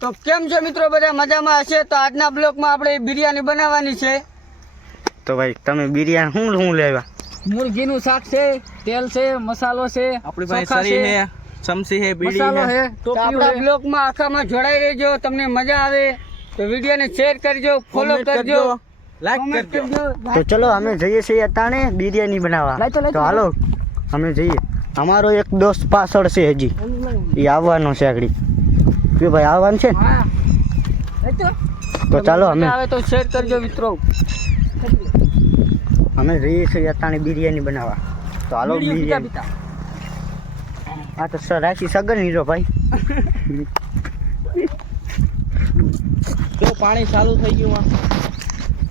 તો કેમ છો મિત્રો, બધા મજામાં હશે? તો આજના બ્લોગમાં આપણે બિરયાની બનાવવાની છે. તો ભાઈ તમે બિરયાની શું લેવા? મુર્ગીનું શાક છે, તેલ છે, મસાલો છે, આપણી પાસે સરી છે, ચમચી છે, બીડી મસાલો છે. છે. તો આપણા બ્લોગમાં આખામાં જોડાઈ રહેજો, તમને મજા આવે તો વિડીયોને શેર કરજો, ફોલો કરજો, લાઈક કરજો. તો ચલો અમે જઈએ છીએ અટાણે બિરયાની બનાવવા. તો હાલો અમે જઈએ. અમારો એક દોસ્ત પાછળ છે, હજી એ આવવાનો છે આગળ. કે ભાઈ આવવાનું છે ને? તો ચાલો અમે આવે તો શેર કરજો મિત્રો. અમે જઈએ છીએ અટાણે બિરયાની બનાવવા. તો હાલો બિરયાની. હા તો સર રાખી સગન હીરો ભાઈ. જો પાણી ચાલુ થઈ ગયું.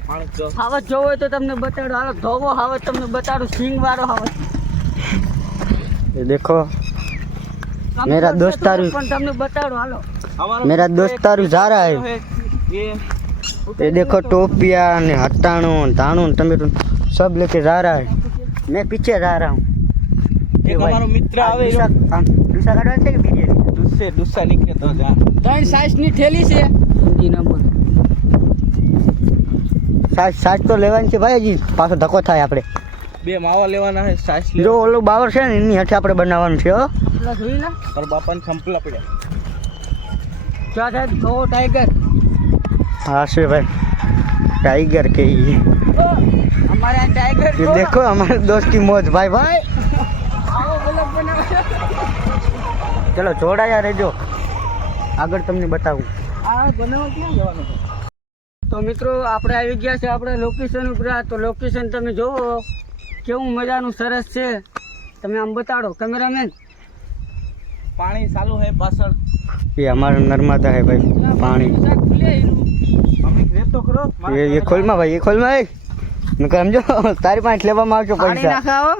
પાણી જો હાવત જોવો હોય તો તમને બતાડો. હાલો ધોવો હાવત તમને બતાડું, સિંગ વાળો હાવત. ये देखो मेरा दोस्तारू પણ તમને બતાડો. હાલો मेरा दोस्तारू जा रहा है. ये देखो टोपिया ने हटाणो धाणो टमेटो सब लेके जा रहा है. मैं पीछे जा रहा हूँ. એક અમારો મિત્ર આવે दूसरा काटवा છે કે બિરયાની દુસ્સા નીકળે તો જા. 3 સાઈઝની થેલી છે. હિન્દી નંબર સાચ તો લેવાની છે ભાઈ. હજી પાછો ધક્કો થાય આપણે. બે માવા લેવાના છે, સાસ લે. જો ઓલું બાવર છે ને એની હેઠે આપણે બનાવવાનું છે. હો પેલા જોઈ લે. પર બાપાને સંપલા પડ્યા. ક્યાં થાય તો ટાઈગર. हाँ से भाई टाइगर के ही. हमारे यहाँ टाइगर ये देखो हमारे दोस्त की मौज भाई भाई. आओ ब्लॉग बनाओ. चलो જોડાયા રહેજો, આગળ તમને બતાવું. આ બનાવવા ક્યાં જવાનું છે? તો મિત્રો આપણે આવી ગયા છે આપણે લોકેશન ઉપર. તો લોકેશન તમે જોવો કેવું મજાનું સરસ છે. તમે આમ બતાડો કેમેરામેન. પાણી ચાલુ છે પાછળ. ये हमारा नर्मदा है भाई. पानी અમે રેતો ખરો. ये खोल में भाई, ये खोल में. नकर समझो तारी पास लेવામાં આવજો પાણી પૈસા. નાખાવો.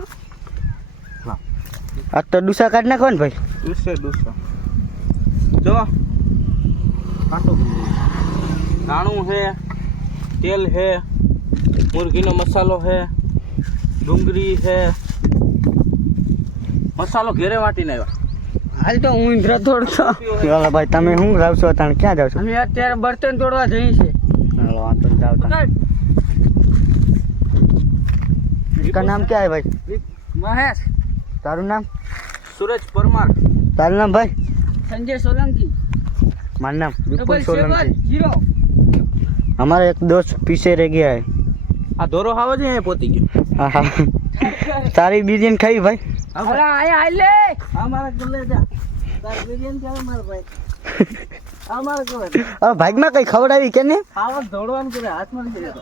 આ તો ડુસા કાઢ નાખો ને ભાઈ. દુસ્સા જો કાટો નાણું છે, તેલ છે, મુર્ગીનો મસાલો છે, ડુંગળી છે. મસાલો ઘેરે વાટીને આવ્યા. હાલ તો હું ઇન્દ્ર તોડતો. ચાલો ભાઈ તમે શું જાવ છો તાણ? ક્યાં જાવ છો? અમે અત્યારે બર્તન તોડવા જઈએ છે. ચાલો આ તો જાવ તાણ. इसका नाम क्या है भाई? મહેશ. તારું નામ? સુરજ પરમાર. તારું નામ ભાઈ? સંજય સોલંકી. મારું નામ વિपुલ 770. सोलंकी. हमारा एक दोस्त पीछे रह गया है. આ ધોરો હાવ જ અહીંયા પહોંચી ગયો. हाँ हाँ तारी बिरयानी खाई भाई? અરે આયા હાલ લે. આ મારા ગલે જા. તાર બિરયાની ચાલે માર ભાઈ. આ મારા ગલે. હવે ભાગમાં કઈ ખવડાવી કે ને? આવા દોડવાનું કરે, હાથમાં નહીં કરે તો.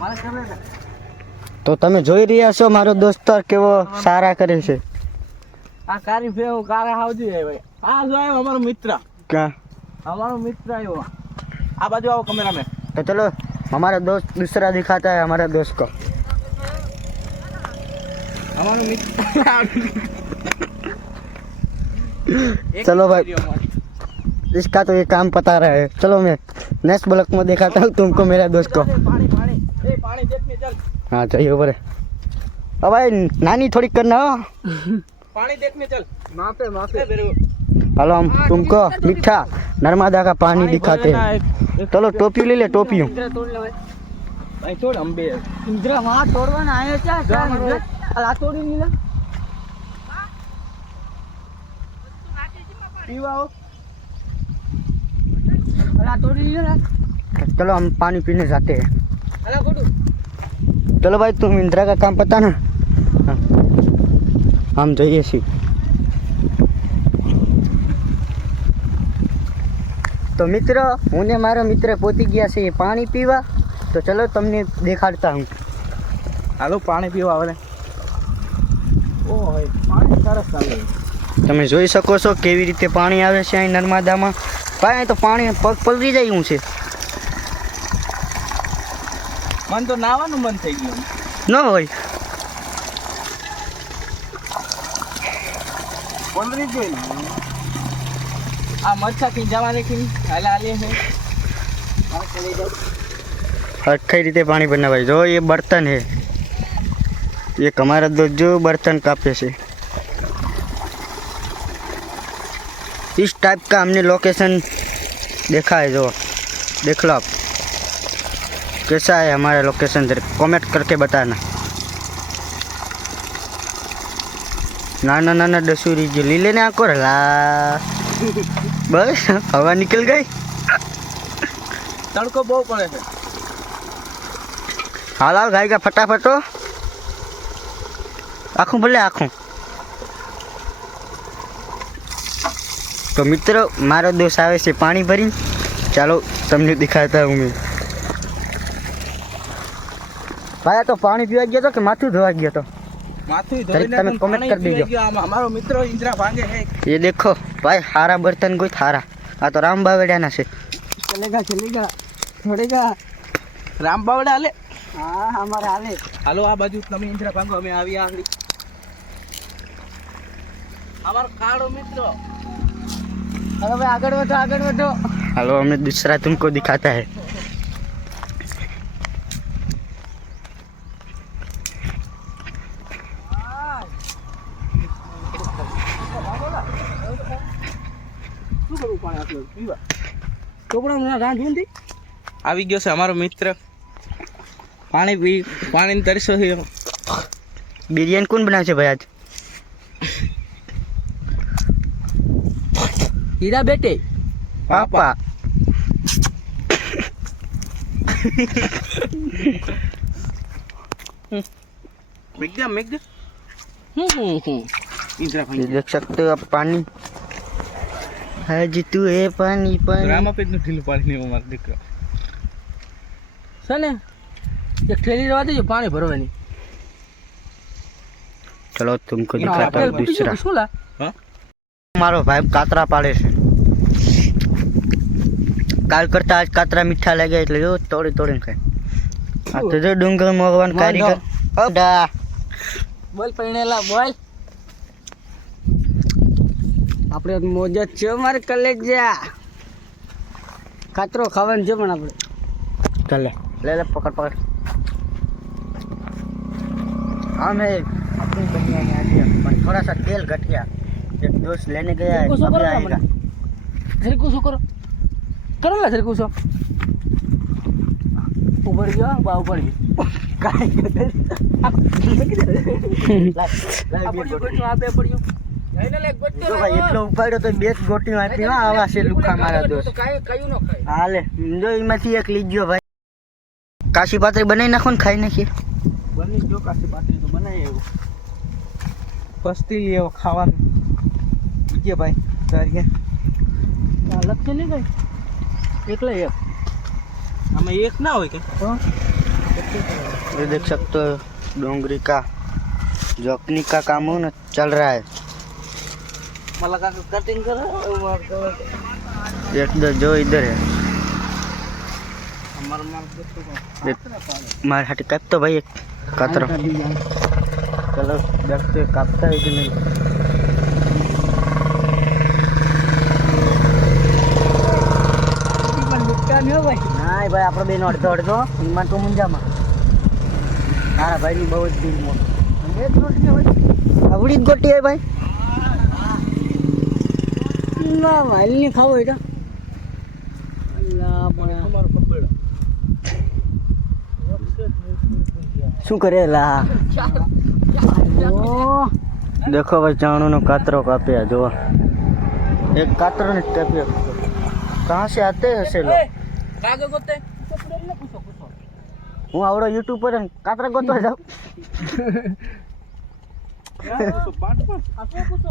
મારા ગલે જા. તો તમે જોઈ રહ્યા છો મારો દોસ્ત કેવો સારા કરે છે. આ કારી ફેવ કારા હાવજી હે ભાઈ. આ જો આવ્યો અમારો મિત્ર. ક્યાં? અમારો મિત્ર આવ્યો. આ બાજુ આવો કેમેરામેન. तो चलो हमारा दोस्त दूसरा दिखाता है हमारा दोस्त को. અમારો મિત્ર. चलो भाई इसका तो ये काम पता रहा है. चलो मैं नेक्स्ट ब्लॉक में दिखाता हूँ तुमको मेरा दोस्त को. પાણી પાણી એ પાણી દેખને ચાલ. हाँ चाहिए ऊपर. अब भाई नानी थोड़ी करना हो. પાણી દેખને ચાલ. માપે માપે. એ બેરો. हेलो हम तुमको मीठा नर्मदा का पानी दिखाते हैं. चलो टोपी ले ले टोपी. ઇન્દ્ર તોડ લે ભાઈ. ભાઈ તોડ અંબે. ઇન્દ્ર માં તોડવાના આયા ક્યાં છે? ઇન્દ્ર આ તોડી ની લે. પીવા આવો. આ તોડી ની લે. चलो हम पानी पीने जाते हैं. અલા ગોડુ. चलो भाई तुम इंदिरा का काम पता ना. हाँ. हम जाइए सी. तो मित्र હું ને મારો મિત્ર પહોંચી ગયા છે પાણી પીવા. તો ચલો તમને દેખાડતા હું. હાલો પાણી પીવા આવે. ઓય પાણી સરસ ચાલે. તમે જોઈ શકો છો કેવી રીતે પાણી આવે છે અહીં નર્મદામાં. ભાઈ અહીં તો પાણી પગ પલળી જાય એવું છે. મન તો નાવાનું મન થઈ ગયું. ન હોય પલરી જોઈ. આ મચ્છા થી જવા દેખી હાલા આલે છે. આ ચલી જાવ. કઈ રીતે પાણી બનાવાય? જો ये बर्तन है. एक हमारा दोस्त जो बर्तन कापे से. इस टाइप का हमने लोकेशन देखा है जो देख लो आप कैसा है हमारा लोकेशन जरा कमेंट करके बताना नाना नाना दसूरी जो लीले ने आको रला बस हवा निकल गई तड़को बहुत पड़े है हाल हाल गाय का फटाफट हो आँखों भले आँखों तो मित्रों मारो दोस्त आवे से पानी भरी चलो तमने दिखाता हूँ मैं भाई तो पानी पीवा गया तो कि माथू धोवा गया तो माथुं तरीक તમે comment કરી દેજો. हमारो मित्र इंदिरा भांगे है ये देखो भाई हारा बर्तन कोई थारा आ तो राम बावड़ियाना से चलेगा चलेगा छोड़ेगा राम बावड़ा हाले हाँ हमारे हाले हालो आ बाजू તમે इंदिरा भांगो અમે આવી આંગળી અમારો કાળો મિત્ર अरे भाई आगे बढ़ो हेलो हमें दूसरा तुमको दिखाता है શું કરું પાણી આટલું પીવા ચોપડા રાંધવું નથી આવી ગયો છે અમારો મિત્ર પાણી પી પાણીની તરસો છે बिरयानी कौन बनावे छे भाई आज हीरा बेटे पापा મેઘ દે इंदिरा ये भांगे देख सकते हो आप पानी आज तू है पानी पानी રામા પેજ નું ઢીલું પાણી નહીં અમારો દીકરો છે ને એક થેલી રવા દેજો પાણી ભરવાની चलो तुमको दिखाता हूँ दूसरा શું લા હા मारो भाई कातरा पाड़े से काल करता आज कातरा मीठा लगे એટલે જો તોડી તોડીને ખાય આ તો જો ડુંગર મોગવાન કારીગર ઓડા બોલ પૈણેલા બોલ આપણે મોજ જ છે મારે કલેજા કાતરો ખાવાનું છે પણ આપણે चल ले ले पकड़ पकड़ हाँ मैं अपनी बनिया ने आ गया पर थोड़ा सा तेल घट गया एक दोस्त लेने गया है कुछ अभी करो ना आएगा સરખું શું કરો કરો ને સરખું શું ઉપર ગયો બા ઉપર ગયો કાંઈ આપે પડ્યું જો ભાઈ એટલો ઉપાડ્યો તો બે જ ગોટીઓ આપી હા આવા છે લુખા મારા દોસ્ત કયું ન ખાય હાલે જો એમાંથી એક લીજો ભાઈ કાશી પાત્રી બનાવી નાખો ને ખાઈ નાખીએ બની જો કાશી પાટલી તો બનાવી એવું પસ્તી લેવો ખાવાનું બીજે ભાઈ તારીએ અલગ છે ને કઈ એકલા એક આમાં એક ના હોય કે ये देख सकते हो डोंगरी का जोकनी का काम हो ना चल रहा है मला का कटिंग करो एक दो जो इधर है हमारा माल मार हट काट तो भाई एक कातरो चलो देखते हैं काटता है कि नहीं नहीं भाई આપણે બેન અડધો અડધો એમાં તો મુંજામાં મારા ભાઈની બહુ જ દિલ મોટો આવડી જ ગોટી હે ભાઈ ના વાઈલ ની ખાવો એટલે અલ્લા પણ તમારો કબડો શું કરે લા ઓ देखो भाई चाणू नो कातरो काप्या जो एक कातरो ने काप्या कहाँ से आते हैं ऐसे लोग કાગે ગોતે હું આવડો યુટ્યુબ પર કાતરા ગોતવા જાઉં પાટ પણ આપો પૂછો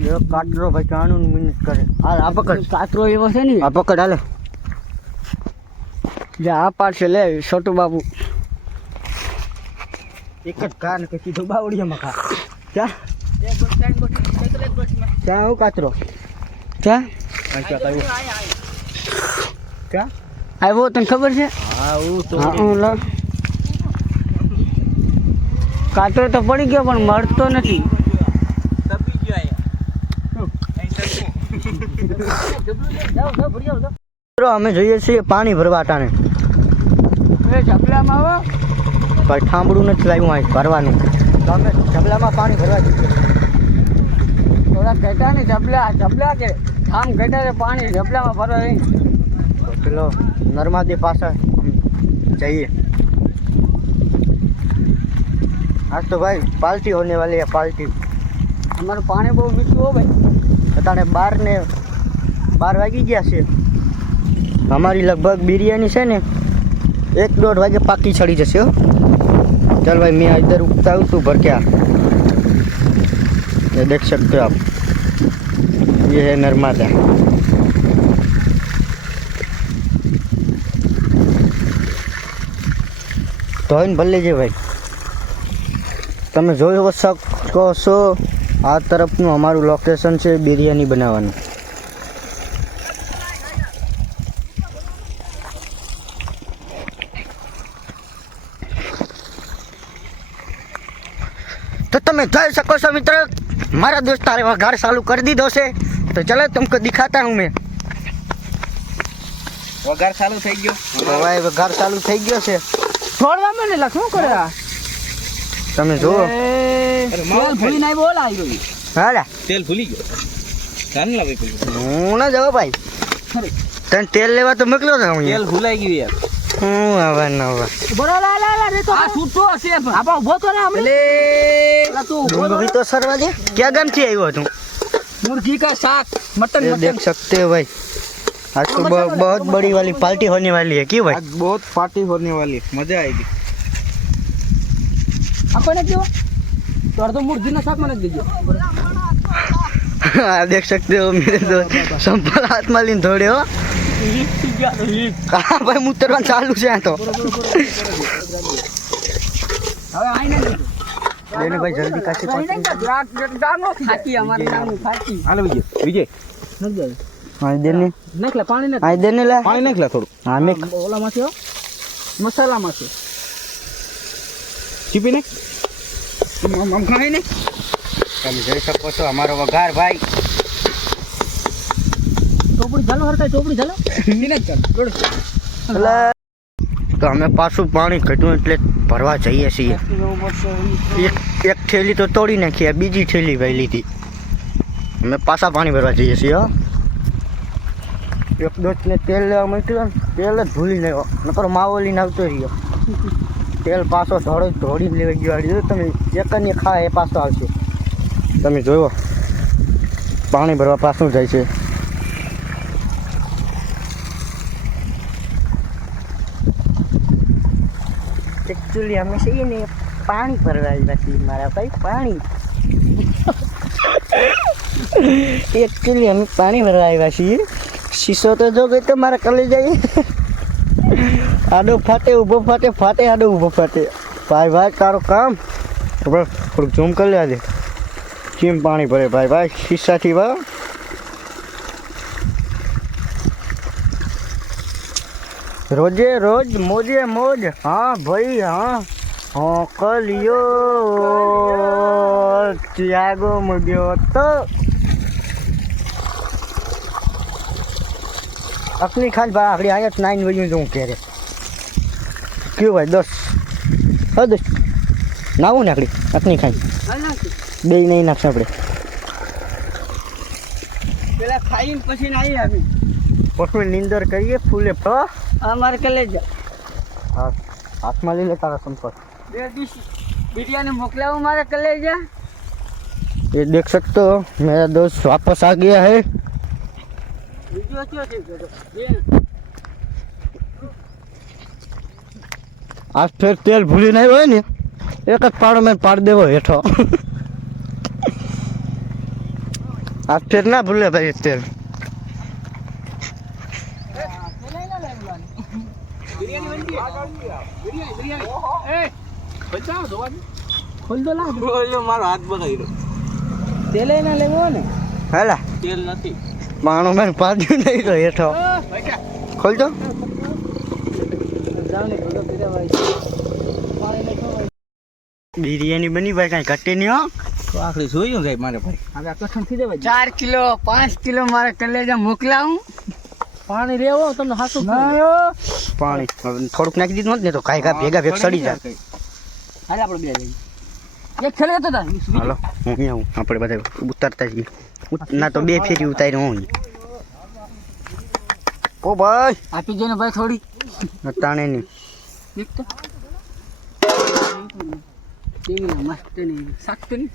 ये कातरो भाई चाणू ने मिनट करे हाल आ पकड़ કાતરો એવો છે ને आ पकड़ हाले જા આ પાડશે લે છોટુ બાબુ एक ज कान के सीधो बावड़िया में खा क्या એક ગોટન ગોટી એક ગોટમાં क्या हो कातरो ક્યાં अच्छा कयो क्या આવ્યો તને ખબર છે हाँ वो तो હા લો કાતરો તો પડી ગયો પણ મળતો નથી તપી ગયો આયા અહીં તપો મિત્રો અમે જોઈએ છીએ પાણી ભરવા ટાણે એ ઝબલામાં આવો પણ ઠામડું નથી લાવ્યું અહીં ભરવાનું તો અમે ઝબલામાં પાણી ભરવા જઈએ થોડા ઘટા ને જબલા કે આમ ઘટા છે પાણી જબલામાં ભરો નહીં. તો પેલો નર્મદા પાસે જઈએ. आज तो भाई पार्टी होने वाली है पार्टी. અમારું પાણી બહુ મીઠું હો ભાઈ. અત્યારે 12 વાગી ગયા છે. हमारी लगभग बिरयानी से ने 1-1.5 वागे पाकी चढ़ी जैसे हो. चल भाई मैं इधर उगता हूँ, तू भर क्या. ये देख सकते हो आप, ये है नर्मदा. तो इन भर लीजिए भाई. તમે જોઈ શકો છો આ તરફનું અમારું લોકેશન છે બિરયાની બનાવવાનું. तो તમે જોઈ શકો છો મિત્ર, મારા દોસ્તારે વઘાર ચાલુ કરી દીધો છે. તો ચલો तुमको दिखाता हूँ मैं. વઘાર ચાલુ થઈ ગયો. તો ભાઈ વઘાર ચાલુ થઈ ગયો છે. છોડવામાં ને લખવું કરે તમે જુઓ. અરે માલ ભૂલી નહીં બોલ આવી ગયું. હાલા તેલ ભૂલી ગયો. કાન લાવી ગયું. હું ના જાવ ભાઈ, તને તેલ લેવા તો મોકલ્યો હતો હું. તેલ ભૂલાઈ ગયું યાર. હું આવા ન આવા. બરો લા રે તો આ છૂટો છે આપા ઉભો તો ને હમણે. લા તું ડુંગળી તો સરવા દે. ક્યાં ગામથી આવ્યો તું? मुर्गी का साग मटन ये देख सकते हो भाई, आज तो बहुत बड़ी वाली पार्टी होने वाली है. क्यों भाई? आज बहुत पार्टी होने वाली है, मजा आएगी. आपने क्यों तो अर्धो मुर्गी ना साग મને દેજો. आप देख सकते हो मेरे दोस्त संपल हाथ में लीन थोड़े हो. कहाँ भाई मुतरवा चालू છે તો. હવે આઈને દેજો. लेने भाई जल्दी कासे આઈને જાનો ખાતી અમારે નાનું ખાતી. હાલો વિજય નક દે. हां देने નાખલા પાણી ને हां देने ला. પાણી નાખલા થોડું. हां मैं ઓલા માંથી મસાલા માંથી ચીપી નાખ. આમ ખાઈ ને તમે જોઈ શકો છો અમારો વઘાર ભાઈ. ટોપડી ચાલો હરતા ટોપડી ચાલો નીને ચાલ ગોળ. તો અમે પાછું પાણી ઘટ્યું એટલે ભરવા જઈએ છીએ. એક થેલી તો તોડી નાખી, બીજી થેલી ભાઈ લીધી. અમે પાછા પાણી ભરવા જઈએ છીએ. હો એક દોસ્તને તેલ લેવા મળ્યું, તેલ જ ભૂલી ગયો. નકર માવો લઈને આવતો રહ્યો. તેલ પાછો ધોડીને લેવા ગયો. તમે એકની ખા એ પાછો આવશે. તમે જોયો પાણી ભરવા પાછું જાય છે. एक्चुअली हमें चाहिए नहीं पानी भरवा चाहिए मारा भाई पानी. एक्चुअली हमें पानी भरवा चाहिए. शीशो तो जो गए तो मारा कले जाइए. आडो फाटे ऊबो फाटे फाटे आडो ऊबो फाटे. भाई भाई तारो काम थोड़ा जूम कर ले दे. केम पानी भरे भाई भाई शीशा थी भाई. रोजे रोज मोजे मोज. हाँ भाई हाँ हाँ कलियो त्यागो मुझे तो अपनी खाल बा आखिरी आया 9 बजे जो कह रहे. क्यों भाई 10 नाव ने आखिरी अपनी खाई બે નહીં નાખશે આપણે. પેલા ખાઈને પછી આવી આવી પછી નીંદર કરીએ ફૂલે. અમારે કલેજા हाँ हाथ में ले ले तारा संपर्क. બે ડીશ બિરયાની મોકલાવો મારે કલેજા. ये देख सकते हो मेरा दोस्त वापस आ गया है. બીજો કયો છે आज फिर तेल भूली नहीं हुए ने एक पाड़ो में पाड़ देवो हेठो. आज फिर ना भूले भाई तेल. ખોલ દો લા મારો હાથ બગાડ્યો. તેલે ના લેવો ને हाला તેલ નથી. पाणो में पाड़ नहीं तो हेठो खोल दो. જાવ ને ઘોડો પીરા ભાઈ પાણી નાખો ભાઈ. बिरयानी बनी भाई कहीं घटे नहीं हो. તો આખરી જોયું જાય મારે ભાઈ. હવે આ કઠણ થઈ જાય 4 કિલો 5 કિલો મારે કલેજા મોકલાવું. પાણી રેવો તમને હાસુ पानी थोड़ुक नाखी दीधुं ने तो काई का भेगा भेग सड़ी जाए. હાલે આપણે બે જઈએ એક ખેલે તો તા हालो हूँ आपणे बधा उतरता जी. ના તો 2 ફેરી ઉતારી હું. ઓ ભાઈ આપી દે ને ભાઈ થોડી. તાણે નહીં. એક તો મસ્ત નહીં શાકતું નહીં.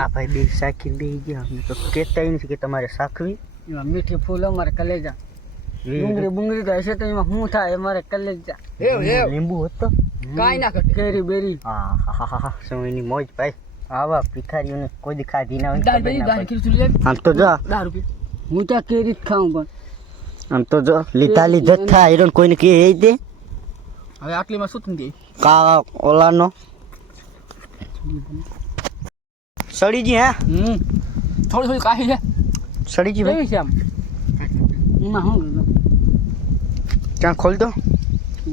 આ ભાઈ બે શાખી બે ગયા અમે તો કહેતા નથી કે તમારે શાખવી. એમાં મીઠી ફૂલ અમારે કલેજા. બુંગળી તો હશે તો એમાં શું થાય અમારે કલેજા. લીંબુ હતો કાંઈ ના ઘટે. કેરી બેરી. હા શું એની મોજ ભાઈ. આવા ભિખારીઓને કોઈ દી ખાધી ના હોય. આમ તો જો હું તો કેરી જ ખાઉં પણ આમ તો જો લીધા લીધા જ થાય હીરો કોઈને કહે એ દે. હવે આટલીમાં શું થઈ ગઈ? કા ઓલાનો સડીજી હે થોડી થોડી કાહી છે. સડીજી ભાઈ કેવી છે આમ? એમાં શું ક્યાં ખોલ દો.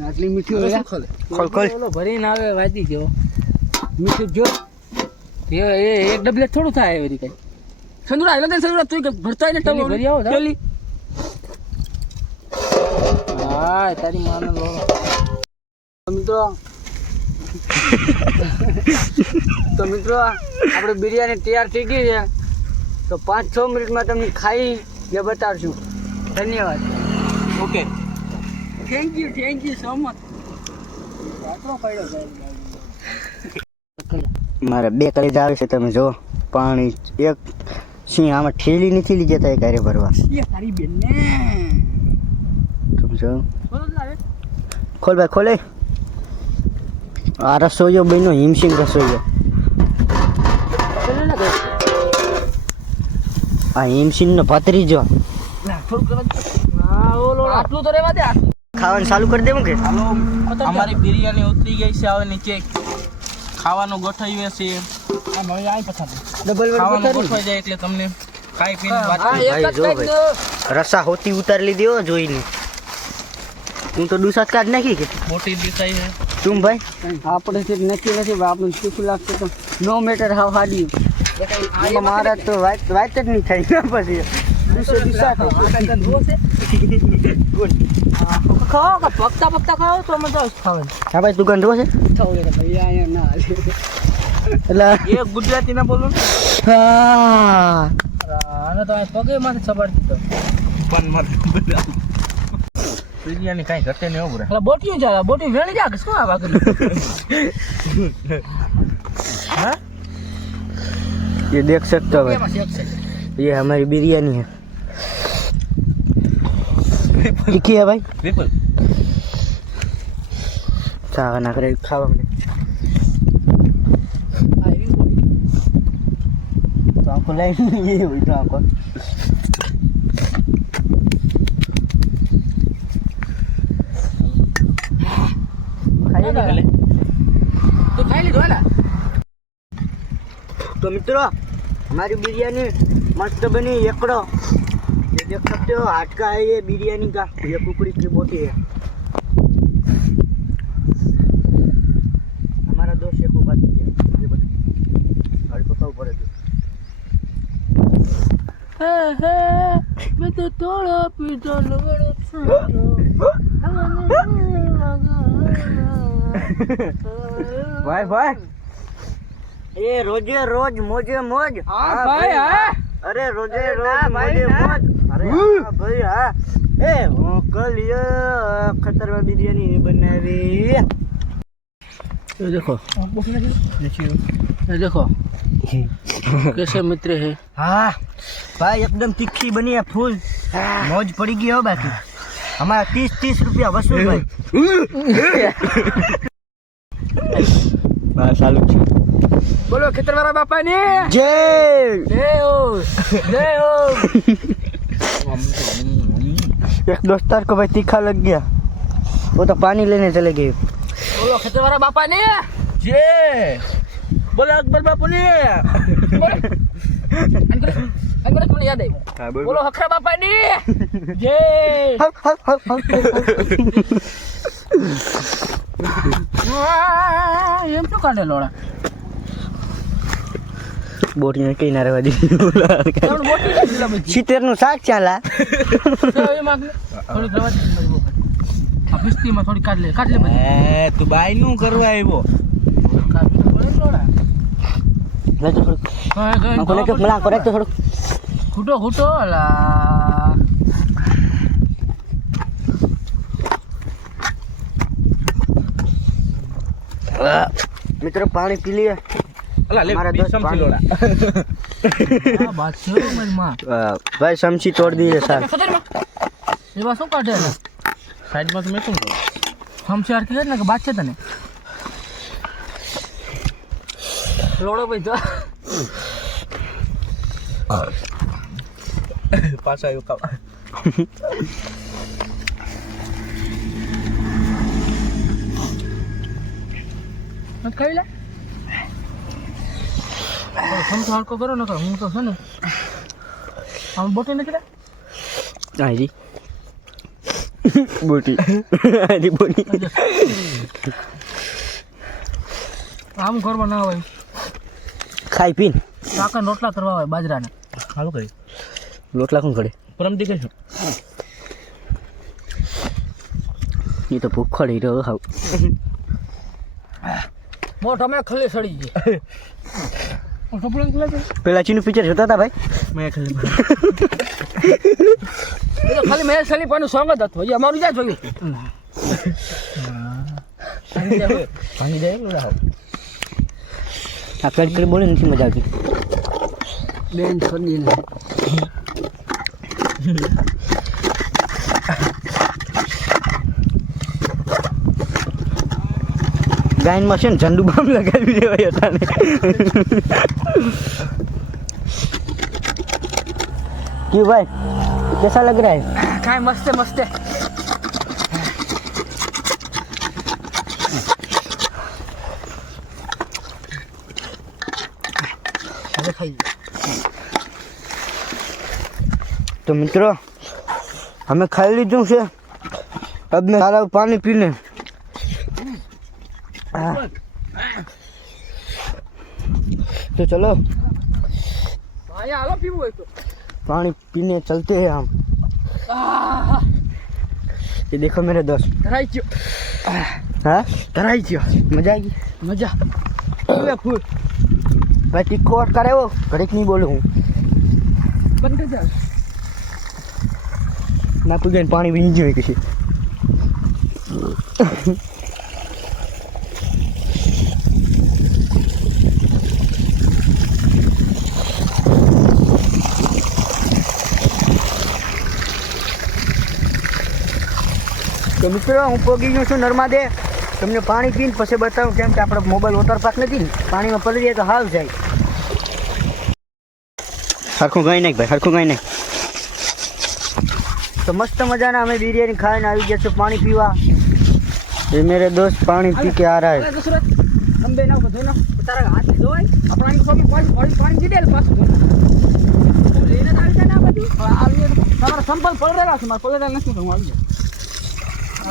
આટલી મીઠી હોય ખોલે. ખોલ ખોલ. ઓલો ભરીને આવે વાજી ગયો. મીઠું જો એ એક ડબલે થોડું થાય એવી કઈ. સંદુરા એટલે સંદુરા તું ભરતા ને ટબો ભરી આવો પેલી. હા તારી માનો લો. તો મિત્રો આપણે બિરયાની તૈયાર થઈ ગઈ છે. તો 5-6 મિનિટમાં તમને ખાઈ ને બતાવશું. ધન્યવાદ. Okay thank you so much. મારે 2 કલેજા આવે છે તમે જો. પાણી એક સિંહ આમાં ઠેલી નથી લઈ જતા ક્યારે ભરવા. તારી બેન ને સમજો. ખોલ ભાઈ ખોલે. આ રસોઈયો બન્યો હિમસિંગ રસોઈયો. આ હિમસિંગ નો ભત્રીજો. આટલું તો રેવા દે. ખાવાનું ચાલુ કરી દેવું કે હાલો અમારી બિરયાની ઉતરી ગઈ છે. હવે નીચે ખાવાનું ગોઠવ્યું છે. ડબલ ખાવાનું ગોઠવાઈ જાય એટલે તમને ખાઈ પીને વાત ભાઈ જો ભાઈ રસા હોતી ઉતારી લીધી હો જોઈને. તું તો દુસાત કાઢ નાખી કે મોટી દેસાઈ છે. તું ભાઈ આપણે નથી આપણે શું લાગતું તો નો મેટર હાવ હાડી. મારા તો વાત જ નહીં થઈ ને પછી ખાઓ પકતા પકતા ખાઓ તો મજા આવશે ખાવાની. હા ભાઈ તું ગંધો છે એટલે એ ગુજરાતી ના બોલું હા આને તો પગે માંથી સપાડી દીધો. પણ મારે બિરયાની કાંઈ ઘટે નહીં એવું એટલે બોટિયું ચાલે. બોટિયું વેણી જા શું આ વાગલું. हाँ ये देख सकते हो भाई, ये हमारी बिरयानी है. लिखी है भाई विपुल चावा ना करे खावा में तो आपको लाइन ये हुई तो आपको तो खाई ली दो ना. तो मित्रों हमारी बिरयानी मस्त बनी. एकड़ो ये देख सकते हो हाटका है ये बिरयानी का. ये कुकड़ी की बोटी है. हमारा दोस्त एक बाकी है ये बने गाड़ी पकाओ पड़े मैं तो थोड़ा पीछा भाई भाई ये रोजे रोज मोजे मोज. हाँ भाई हाँ. अरे रोजे रोज मोजे मोज. अरे हाँ भाई हाँ. ए कल ये खतरनाक बिरयानी बनावी. ये देखो ये देखो कैसे मित्र है. हाँ भाई एकदम तीखी बनी है फूल. मौज पड़ी गई हो बाकी. हमारा 30 रुपया वसूल भाई. चालू बोलो खेतरवाला बापा ने जय. जय हो जय हो. एक दोस्तार को भाई तीखा लग गया. वो तो पानी लेने चले गए. बोलो खेतरवाला बापा ने जय. बोलो अकबर बापू ने. अकबर तुमने याद है. बोलो हखरा बापा ने जय. એમ શું કાઢે લોડા. બોટી કઈ ના રહેવા દી. શીતેર નું શાક ચાલા. થોડી માં થોડી કાઢ લે તું બાઈ નું કરવા આવ્યો. લેજો થોડુંક આંખો લેજો મને આંખો રાખજો થોડુંક ખૂટો ખૂટો અલા મિત્રો પાણી પી લઈએ અલા લે મારા દોસ્ત સમસી પાણી. લોડા આ બાત છે મારી માં ભાઈ સમસી તોડ દીધે સાર એવા શું કાઢે સાઈડમાં તો મેં શું કરું સમચાર કે ને કે બાત છે તને લોડો ભાઈ જો પાછા આવ્યો કામ મત ખાઈ લે સમચાર કો કરો ને કે હું તો છે ને આમ બોટી નથી રે હાજી બોટી હાજી બોટી આમ કરવા ના હોય ખાઈ પીને કાકા રોટલા કરવા હોય બાજરાના હાલો કરી રોટલા કોણ કરે પરમ દી કહીશું એ તો ભૂખડ હીરો ખાવ મોટ અમે ખલી સડી ગઈ પેલા ચીનું પિક્ચર જોતા હતા ભાઈ મેં ખાલી એ તો ખાલી મેં સલી પાનું સોંગ જ હતું હજી અમારું જ્યાં જોયું ભાંગી જાય લોડા હાવ આ કટ કરી બોલે નથી મજા આવતી બેન છોડી ને ગાયનમાં છે ને ઝંડુ બામ લગાવી દેવાય હતા ને क्यों भाई कैसा लग रहा है काय मस्त मस्त तो मित्रों हमें खाई लीधुं છે अब मैं सारा पानी पीने तो चलो आया आलो पीવું હોય તો पानी पीने चलते हैं हम ये देखो मेरे दोस्त ધરાઈ ગયો हाँ ધરાઈ ગયો मजा आएगी મજા પીવે ફૂલ भाई टिक्को और करे वो घड़ीक नहीं बोलूँ हूँ બંધ કરી દે ना कोई गए पानी भी नहीं जो किसी तो मित्रों हूँ पोगी गयो छूँ नर्मदे तमने पानी पीने पछी बताऊँ केम के आपणे मोबाइल वोटर पाक नहीं पानी में पलरी जाए तो हाल जाए हरखू गई नहीं भाई हरखू गई नहीं तो मस्त मजाना हमें बिरयानी खाने आ गया पानी पीवा ये मेरे दोस्त पानी पी के आ रहा है દશરથ અંબે ના બધું ના તારા હાથ ધોવાય આપણા સ્વામી પાણી પાણી દીધેલ પાછું તું લઈને જ આવી જાય ને આ બધું આવી તમારા સંપલ પડેલા છે મારા પડેલા નથી હું આવી જાય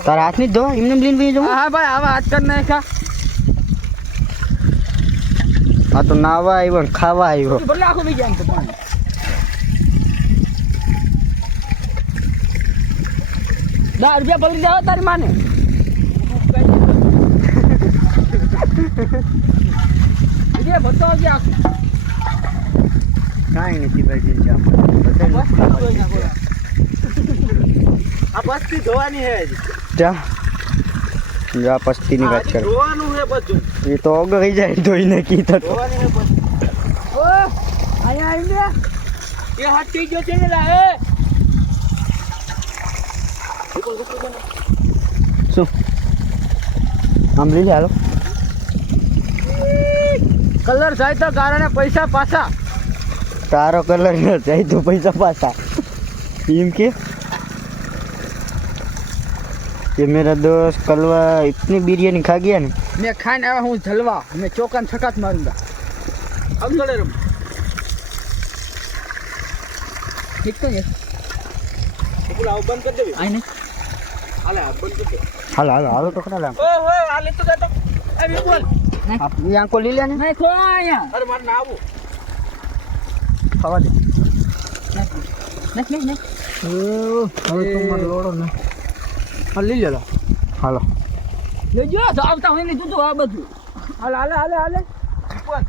तारा हाथ नहीं धो इमने ब्लीन भी जाऊँ હા ભાઈ આવા હાથ કર નાખા हाँ तो नावा आई खावा आई वो ભલે આખું બી જાય તો પાણી ₹10 ભરી દેવા તારી માને વિજય ભરતો હજી આખું कहीं नहीं भाई जी આ પસ્તી ધોવાની હે હજી जा जा पस्ती नहीं बात कर ધોવાનું હે બધું ये तो हो गई जाए तो ही नहीं की तो ધોવાની હે પસ્તી ઓ આયા આવીને એ હાથી જો છે ને લા એ શું આમ લઈ લે હાલો કલર જાય તો કારણે પૈસા પાછા તારો કલર ન જાય તો પૈસા પાછા એમ के ये मेरा दोस्त कलवा इतनी बिरयानी खा गया ना मैं खाने आया हूँ जलवा मैं चौकान छकात मारूंगा अब लड़े रहो ठीक तो है પેલા આવ બંધ કરી દેવી आई नहीं હાલે આ બંધ કરી દે हाल हाल हालो तो खड़ा लाम ઓય ઓય આ લેતો જતો એ વિપુલ आप यहाँ को ले लेने नहीं खो आया અરે માર ના આવું खावा दे नहीं હવે તો માર લોડો ને હા લઈ લો હાલો લેજો તો આવતા હોય ને તું તો આ બધું હાલે હાલે હાલે હાલે વિપુલ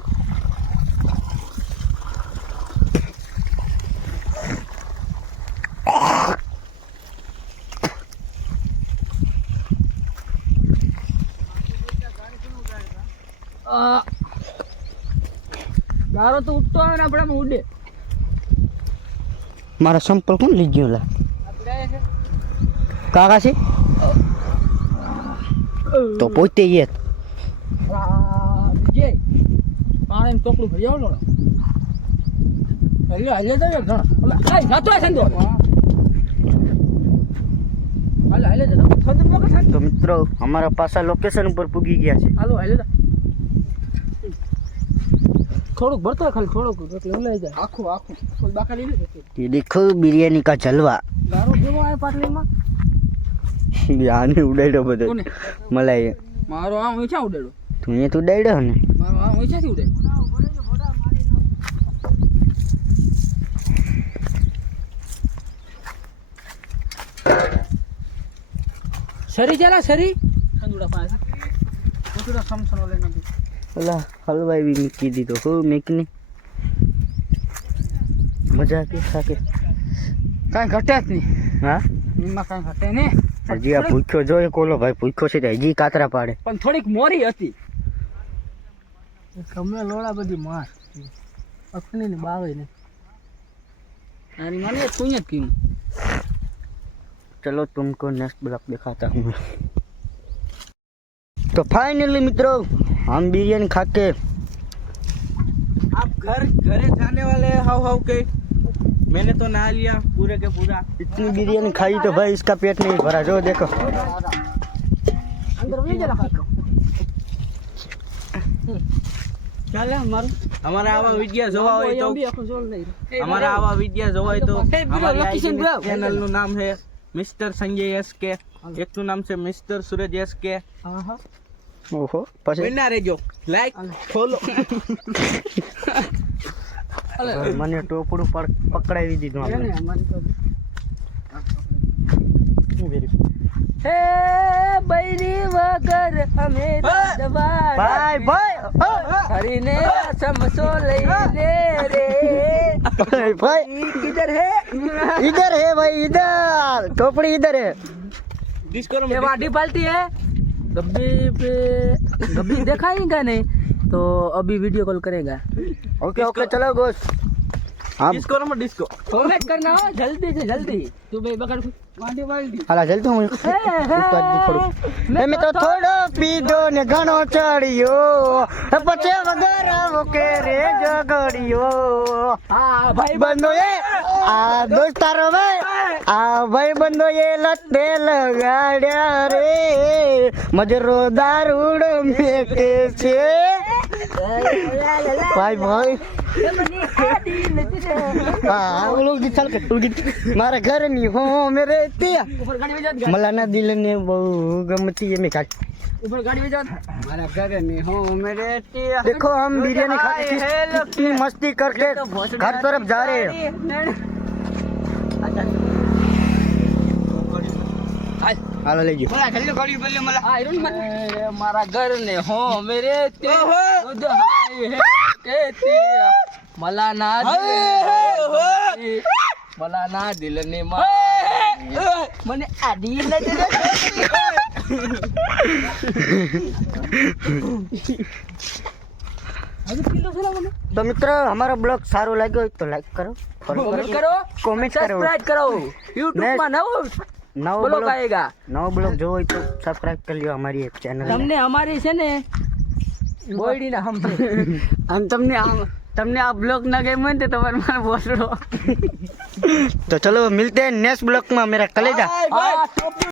ગારો તો ઉઠતો આવે ને આપણે ઉડે. મારા સંપલ કોણ લઈ ગયો લા? કાકા છે તો પોતે એ વિજય પાણી ટોકડું ભરી આવો ને. હાલે તો ઘણા આય જાતો છે સંદો. હાલે જતો સંદો મોકે સંદો. તો મિત્રો અમારા પાછા લોકેશન ઉપર પૂગી ગયા છે. હાલો હાલે તો થોડુંક ભરતો હોય ખાલી થોડુંક એટલે લઈ જાય આખું થોડી બાકા લઈ લે. ये देखो बिरयानी का जलवा. ગારો કેવો આવે પાટલીમાં? આને ઉડાડ્યો બધો કોને? મલાઈ. મારો આમ ઈચ્છા ઉડેડો. તું એ તો ઉડાડ્યો ને. મારો આમ ઈચ્છાથી ઉડે. સરી ચાલા સરી સંદુડા પાસે સંદુડા સમસનો લઈને આવી. ઓલા હલવાઈ બી મૂકી દીધો હો મેકને. મજા કે ખાકે કાંઈ ઘટે જ નહીં. હા એમાં કાંઈ ઘટે નહીં. હજી આ ભૂખ્યો જોઈએ કોલો ભાઈ ભૂખ્યો છે તો હજી કાતરા પાડે. પણ થોડીક મોરી હતી. ગમે લોડા બધી માર અખની ને બાવે ને આની મને તું જ કીધું. चलो तुमको नेक्स्ट ब्लॉक दिखाता हूँ. तो फाइनली मित्रों हम बिरयानी खा के आप घरे जाने वाले हैं हाउ के? मैंने तो नहा लिया पूरे के पूरा. इतनी बिरयानी खाई तो भाई इसका पेट नहीं भरा. जो देखो અંદર વહી જલા ખાતો ચાલે हमारा आवा वीडियो જોવા હોય તો हमारा आवा वीडियो જોવા હોય तो हमारी चैनल નું नाम है मिस्टर संजय SK. एक નું નામ છે મિસ્ટર सूरज SK. ओहो પછી બના રહેજો લાઈક ફોલો. મને ટોપડું પર પકડાવી દીધું આપણે. હે બૈરી વગર અમે દવા ભાઈ ભાઈ હરીને સમસો લઈને રે भाई કિધર હે इधर है भाई इधर. टोपड़ी इधर है. डिस्को ये वाडी पाल्टी है गब्बी पे गब्बी दिखाएगा नहीं तो अभी वीडियो कॉल करेगा. ओके ओके चलो गोश. हम डिस्को नो डिस्को. कमेंट करना हो जल्दी से जल्दी. तू भाई बकड़ वाडी पाल्टी हाला जल्दी હું મેં તો થોડો પીધો ને ઘણો ચડ્યો પછી વગર આવો કે રે ઝઘડ્યો. हाँ भाई બંધો એ આ દોસ્તારો ભાઈ આ ભાઈ બંધો એ લતે લગાડ્યા રે મજરો દારૂડ મેકે છે ભાઈ ભાઈ. હા ઓલું ગીત ચાલ કે ગીત મારા ઘરની હો મેરે ત્યાં ऊपर गाड़ी में जा મલાના દિલને બહુ ગમતી એ મેં કાઢ. ऊपर गाड़ी में जा हमारा घर में हो मेरे टिया देखो हम बिरयानी खा के कितनी मस्ती करके घर तरफ जा रहे हैं. हाल ले जी हमारा घर ने हो मेरे दूध हाय है कहती मला ना दिल ने મને આડી નજર तो मित्रों हमारा ब्लॉग सारो लाग्यो હોય તો લાઈક કરો, ફોલો કરો, કોમેન્ટ કરો, સબસ્ક્રાઇબ કરો. YouTube માં નવો બોલો બ્લોગ આएगा. નવો બ્લોગ જોવો હોય તો સબસ્ક્રાઇબ કરી લ્યો અમારી એક ચેનલ. તમને અમારી છે ને બોયડી ના હમ તમને આ બ્લોગ ના ગમે ને તમારે મારો બોસડો. तो चलो मिलते हैं नेक्स्ट ब्लॉग में. मेरा कलेजा हाँ,